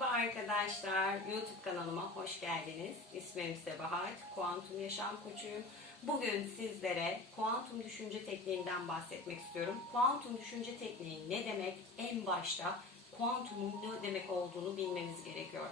Merhaba arkadaşlar, YouTube kanalıma hoş geldiniz. İsmim Sebahat, kuantum yaşam koçuyum. Bugün sizlere kuantum düşünce tekniğinden bahsetmek istiyorum. Kuantum düşünce tekniği ne demek? En başta kuantumun ne demek olduğunu bilmemiz gerekiyor.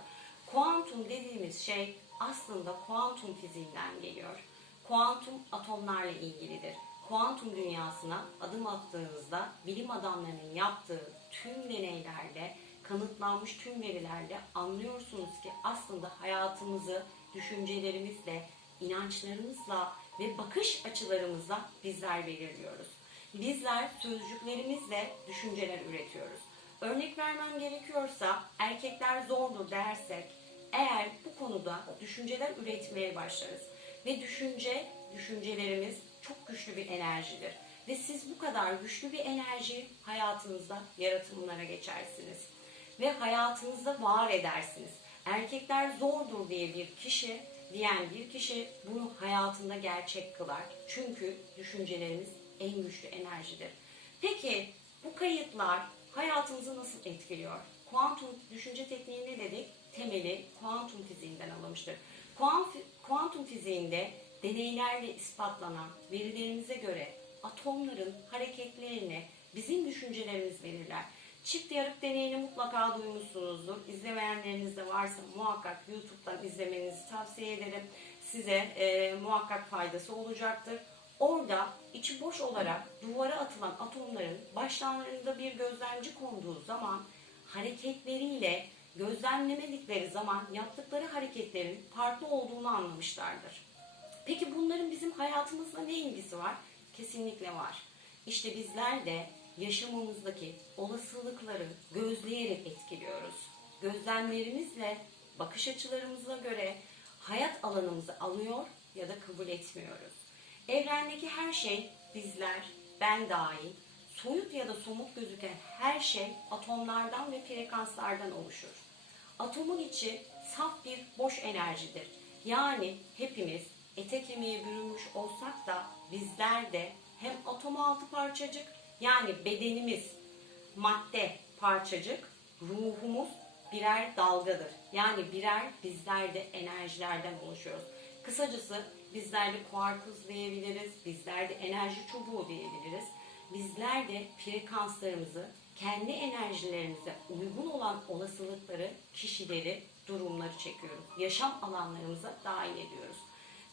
Kuantum dediğimiz şey aslında kuantum fiziğinden geliyor. Kuantum atomlarla ilgilidir. Kuantum dünyasına adım attığınızda bilim adamlarının yaptığı tüm deneylerle kanıtlanmış tüm verilerle anlıyorsunuz ki aslında hayatımızı düşüncelerimizle, inançlarımızla ve bakış açılarımızla bizler belirliyoruz. Bizler sözcüklerimizle düşünceler üretiyoruz. Örnek vermem gerekiyorsa erkekler zordur dersek eğer bu konuda düşünceler üretmeye başlarız ve düşünce, düşüncelerimiz çok güçlü bir enerjidir. Ve siz bu kadar güçlü bir enerji hayatınızda yaratımlara geçersiniz ve hayatınızda var edersiniz. Erkekler zordur diye bir kişi, diyen bir kişi bunu hayatında gerçek kılar. Çünkü düşüncelerimiz en güçlü enerjidir. Peki bu kayıtlar hayatımızı nasıl etkiliyor? Kuantum düşünce tekniği ne dedik? Temeli kuantum fiziğinden alınmıştır. Kuantum fiziğinde deneylerle ispatlanan verilerimize göre atomların hareketlerini bizim düşüncelerimiz belirler. Çift yarık deneyini mutlaka duymuşsunuzdur. İzlemeyenleriniz de varsa muhakkak YouTube'dan izlemenizi tavsiye ederim. Size e, muhakkak faydası olacaktır. Orada içi boş olarak duvara atılan atomların başlarında bir gözlemci konduğu zaman hareketleriyle gözlemlemedikleri zaman yaptıkları hareketlerin farklı olduğunu anlamışlardır. Peki bunların bizim hayatımızla ne ilgisi var? Kesinlikle var. İşte bizler de yaşamımızdaki olasılıkları gözleyerek etkiliyoruz. Gözlemlerimizle, bakış açılarımıza göre hayat alanımızı alıyor ya da kabul etmiyoruz. Evrendeki her şey bizler, ben dahil, soyut ya da somut gözüken her şey atomlardan ve frekanslardan oluşur. Atomun içi saf bir boş enerjidir. Yani hepimiz ete kemiğe bürünmüş olsak da bizler de hem atom altı parçacık yani bedenimiz madde parçacık, ruhumuz birer dalgadır. Yani birer bizler de enerjilerden oluşuyoruz. Kısacası bizler de kuarkuz diyebiliriz, bizler de enerji çubuğu diyebiliriz. Bizler de frekanslarımızı, kendi enerjilerimize uygun olan olasılıkları, kişileri, durumları çekiyoruz. Yaşam alanlarımıza dahil ediyoruz.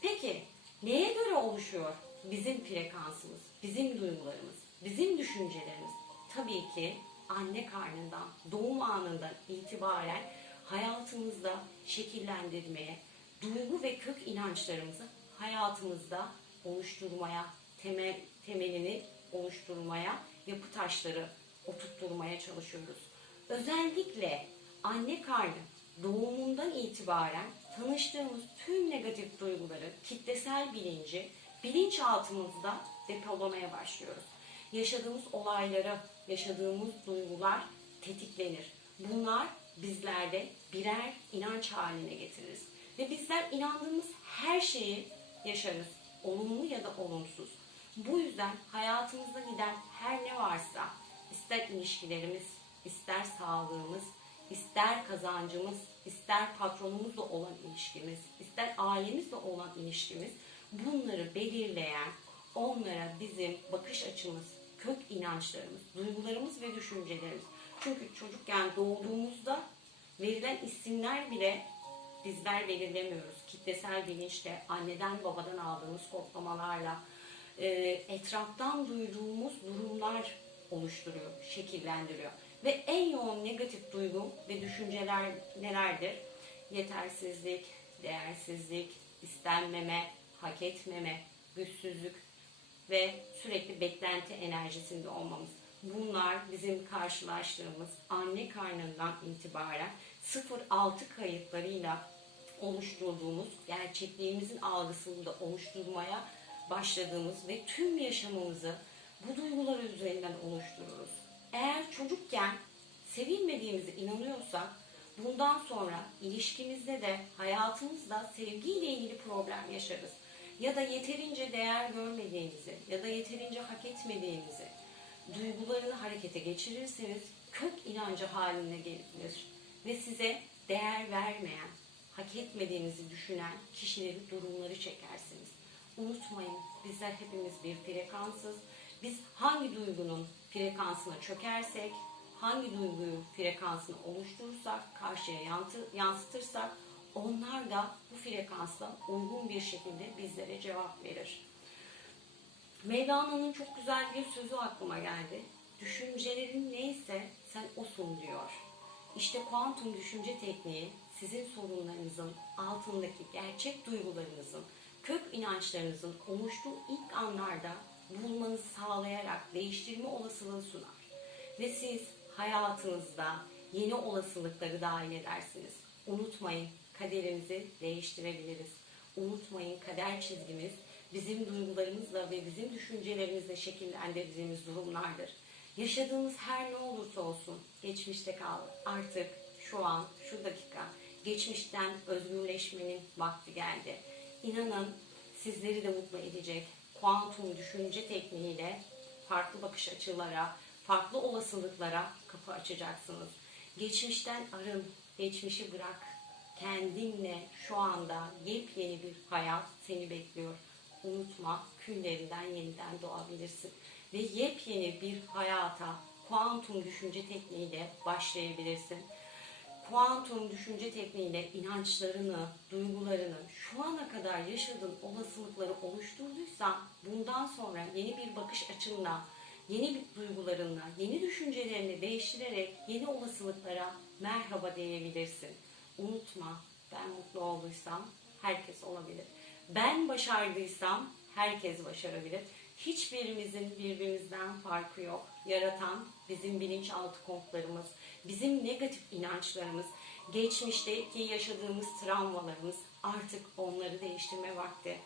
Peki neye göre oluşuyor bizim frekansımız, bizim duygularımız, bizim düşüncelerimiz? Tabii ki anne karnından, doğum anından itibaren hayatımızda şekillendirmeye, duygu ve kök inançlarımızı hayatımızda oluşturmaya, temel, temelini oluşturmaya, yapı taşları oturtturmaya çalışıyoruz. Özellikle anne karnı doğumundan itibaren tanıştığımız tüm negatif duyguları, kitlesel bilinci bilinçaltımızda depolamaya başlıyoruz. Yaşadığımız olaylara, yaşadığımız duygular tetiklenir. Bunlar bizlerde birer inanç haline getiririz. Ve bizler inandığımız her şeyi yaşarız. Olumlu ya da olumsuz. Bu yüzden hayatımızda giden her ne varsa, ister ilişkilerimiz, ister sağlığımız, ister kazancımız, ister patronumuzla olan ilişkimiz, ister ailemizle olan ilişkimiz bunları belirleyen, onlara bizim bakış açımız, kök inançlarımız, duygularımız ve düşüncelerimiz. Çünkü çocukken doğduğumuzda verilen isimler bile bizler belirlemiyoruz. Kitlesel bilinçle, anneden babadan aldığımız kodlamalarla, e, etraftan duyduğumuz durumlar oluşturuyor, şekillendiriyor. Ve en yoğun negatif duygu ve düşünceler nelerdir? Yetersizlik, değersizlik, istenmeme, hak etmeme, güçsüzlük ve sürekli beklenti enerjisinde olmamız. Bunlar bizim karşılaştığımız anne karnından itibaren 0-6 kayıtlarıyla oluşturduğumuz gerçekliğimizin algısını da oluşturmaya başladığımız ve tüm yaşamımızı bu duygular üzerinden oluştururuz. Eğer çocukken sevilmediğimize inanıyorsak bundan sonra ilişkimizde de hayatımızda sevgiyle ilgili problem yaşarız. Ya da yeterince değer görmediğinizi ya da yeterince hak etmediğinizi duygularını harekete geçirirseniz kök inancı haline gelir. ve size değer vermeyen, hak etmediğinizi düşünen kişileri, durumları çekersiniz. Unutmayın bizler hepimiz bir frekansız. Biz hangi duygunun frekansına çökersek, hangi duyguyu frekansını oluşturursak, karşıya yansıtırsak onlar da bu frekansla uygun bir şekilde bizlere cevap verir. Mevlana'nın çok güzel bir sözü aklıma geldi. Düşüncelerin neyse sen osun diyor. İşte kuantum düşünce tekniği sizin sorunlarınızın altındaki gerçek duygularınızın, kök inançlarınızın oluştuğu ilk anlarda bulmanızı sağlayarak değiştirme olasılığı sunar. Ve siz hayatınızda yeni olasılıkları dahil edersiniz. Unutmayın kaderimizi değiştirebiliriz. Unutmayın kader çizgimiz bizim duygularımızla ve bizim düşüncelerimizle şekillendirdiğimiz durumlardır. Yaşadığınız her ne olursa olsun geçmişte kal. Artık şu an, şu dakika geçmişten özgürleşmenin vakti geldi. İnanın sizleri de mutlu edecek kuantum düşünce tekniğiyle farklı bakış açılara, farklı olasılıklara kapı açacaksınız. Geçmişten arın, geçmişi bırak. Kendinle şu anda yepyeni bir hayat seni bekliyor. Unutma, küllerinden yeniden doğabilirsin. Ve yepyeni bir hayata kuantum düşünce tekniğiyle başlayabilirsin. Kuantum düşünce tekniğiyle inançlarını, duygularını, şu ana kadar yaşadığın olasılıkları oluşturduysan bundan sonra yeni bir bakış açınla, yeni bir duygularınla, yeni düşüncelerini değiştirerek yeni olasılıklara merhaba diyebilirsin. Unutma, ben mutlu olduysam herkes olabilir. Ben başardıysam herkes başarabilir. Hiçbirimizin birbirimizden farkı yok. Yaratan bizim bilinçaltı kodlarımız, bizim negatif inançlarımız, geçmişteki yaşadığımız travmalarımız artık onları değiştirme vakti.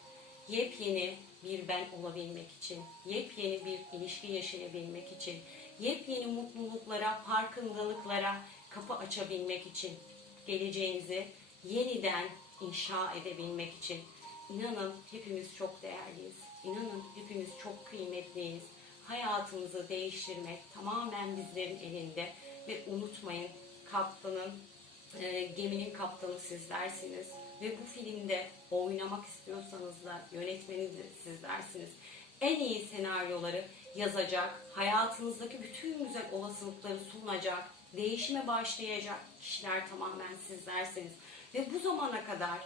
Yepyeni bir ben olabilmek için, yepyeni bir ilişki yaşayabilmek için, yepyeni mutluluklara, farkındalıklara kapı açabilmek için, geleceğinizi yeniden inşa edebilmek için. İnanın hepimiz çok değerliyiz. İnanın hepimiz çok kıymetliyiz. Hayatımızı değiştirmek tamamen bizlerin elinde ve unutmayın kaptanın e, geminin kaptanı sizlersiniz ve bu filmde oynamak istiyorsanız da yönetmeni de sizlersiniz. En iyi senaryoları yazacak, hayatınızdaki bütün güzel olasılıkları sunacak, değişime başlayacak kişiler tamamen sizlersiniz. Ve bu zamana kadar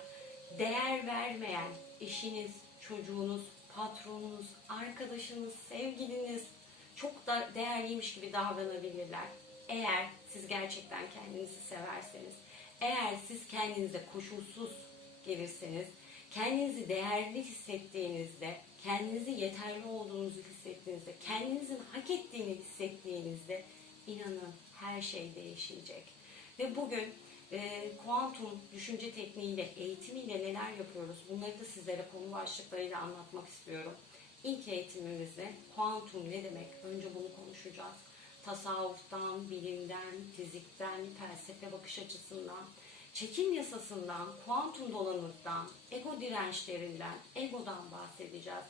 değer vermeyen eşiniz, çocuğunuz, patronunuz, arkadaşınız, sevgiliniz çok da değerliymiş gibi davranabilirler. Eğer siz gerçekten kendinizi severseniz, eğer siz kendinize koşulsuz gelirseniz, kendinizi değerli hissettiğinizde, kendinizi yeterli olduğunuzu hissettiğinizde, kendinizin hak ettiğini hissettiğinizde inanın her şey değişecek. Ve bugün e, kuantum düşünce tekniğiyle, eğitimiyle neler yapıyoruz? Bunları da sizlere konu başlıklarıyla anlatmak istiyorum. İlk eğitimimizde kuantum ne demek? Önce bunu konuşacağız. Tasavvuftan, bilimden, fizikten, felsefe bakış açısından, çekim yasasından, kuantum dolanıktan, ego dirençlerinden, egodan bahsedeceğiz.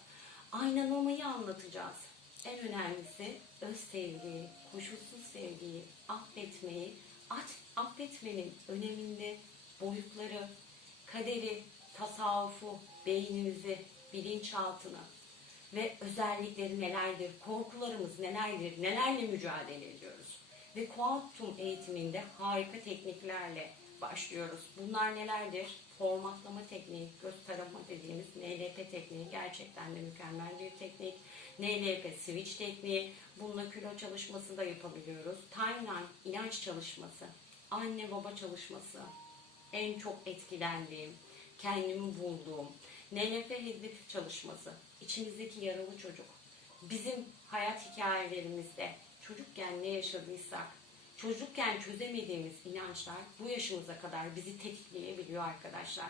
Aynalamayı anlatacağız. En önemlisi öz sevgiyi, koşulsuz sevgiyi, affetmeyi, affetmenin önemini, boyutları, kaderi, tasavvufu, beynimizi, bilinçaltını ve özellikleri nelerdir, korkularımız nelerdir, nelerle mücadele ediyoruz. Ve kuantum eğitiminde harika tekniklerle başlıyoruz. Bunlar nelerdir? Formatlama tekniği, göz tarama dediğimiz NLP tekniği gerçekten de mükemmel bir teknik. NLP switch tekniği, bununla kilo çalışması da yapabiliyoruz. Timeline, inanç çalışması, anne baba çalışması, en çok etkilendiğim, kendimi bulduğum, NLP hedef çalışması, içimizdeki yaralı çocuk. Bizim hayat hikayelerimizde çocukken ne yaşadıysak, çocukken çözemediğimiz inançlar bu yaşımıza kadar bizi tetikleyebiliyor arkadaşlar.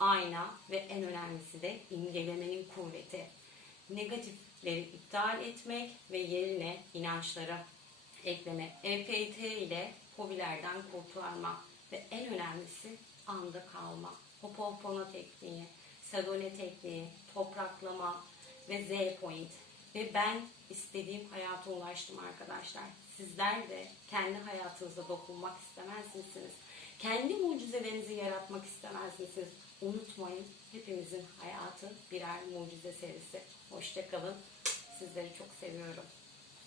Ayna ve en önemlisi de imgelemenin kuvveti. Negatifleri iptal etmek ve yerine inançlara ekleme. EFT ile fobilerden kurtulma ve en önemlisi anda kalma. Hopopono tekniği, Sadone tekniği, topraklama ve Z point. Ve ben istediğim hayata ulaştım arkadaşlar. sizler de kendi hayatınıza dokunmak istemez misiniz? Kendi mucizelerinizi yaratmak istemez misiniz? Unutmayın hepimizin hayatı birer mucize serisi. Hoşçakalın. Sizleri çok seviyorum.